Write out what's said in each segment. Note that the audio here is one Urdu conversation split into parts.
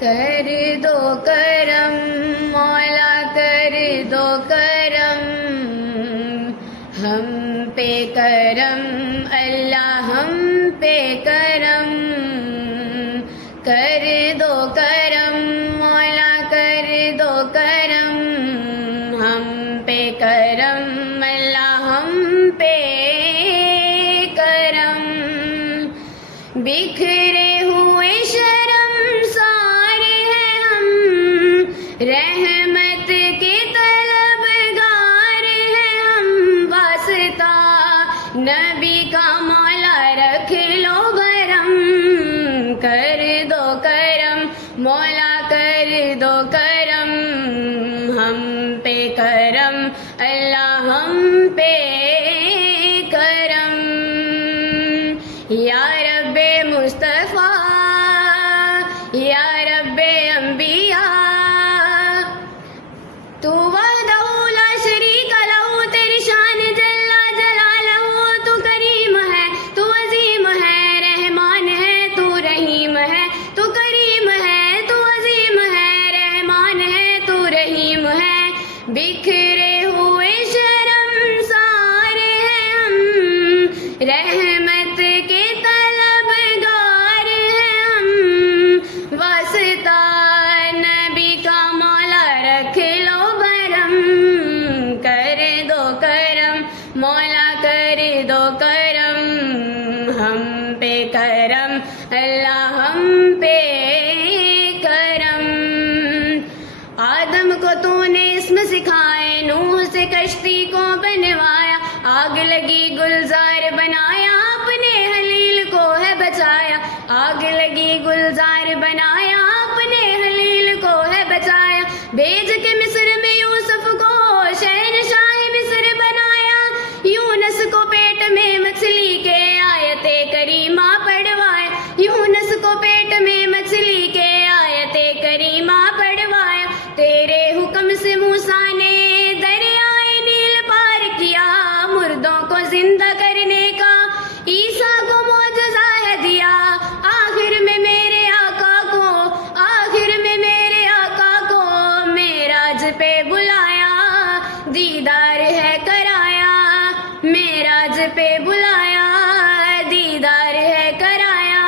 کر دو کرم مولا کر دو کرم، ہم پہ کرم اللہ ہم پہ کرم، کر دو کرم مولا کر دو کرم، ہم پہ کرم اللہ ہم پہ کرم، بکھرے ہوئے شرمسار ہیں ہم، رحمت کے طلبگار ہیں ہم، واسطہ نبی کا مولا رکھ لو بھرم، کر دو کرم مولا کر دو کرم، ہم پہ کرم اللہ ہم پہ کرم، یا رب مصطفیٰ یا رب انبیاء، تو وحدہ لا شریک لہ، تیری شان جل جلالہ، تو کریم ہے تو عظیم ہے، رحمان ہے تو رحیم ہے، تو کریم ہے تو عظیم ہے، رحمان ہے تو رحیم ہے، بکھرے ہوئے شرمسار ہیں ہم، رحمت کے طلبگار ہیں ہم، واسطہ نبی کا مولا رکھ لو بھرم، کر دو کرم مولا کر دو کرم، ہم پہ کرم اللہ ہم پہ کرم، آدم کو تو نے اسم سکھائے، نوح سے کشتی کو بنوایا، آگ لگی گلزار بنایا، اپنے حلیل کو ہے بچایا، آگ لگی گلزار بنایا، اپنے حلیل کو ہے بچایا، بھیج کے مصر میں یوسف کو شہنشاہ مصر بنایا، یونس کو پیٹ میں مچھلی کے آیت کریمہ پڑھوایا، یونس کو پیٹ میں مچھلی کے آیت کریمہ پڑھوایا، تیرے حکم سے موسیٰ نے دریائے نیل پار کیا، مردوں کو زندہ کرنے کا عیسیٰ کو معجزہ ہے دیا، آخر میں میرے آقا کو، آخر میں میرے آقا کو معراج پہ بلایا، دیدار ہے کرایا، معراج پہ بلایا، دیدار ہے کرایا،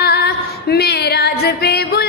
معراج پہ بلایا۔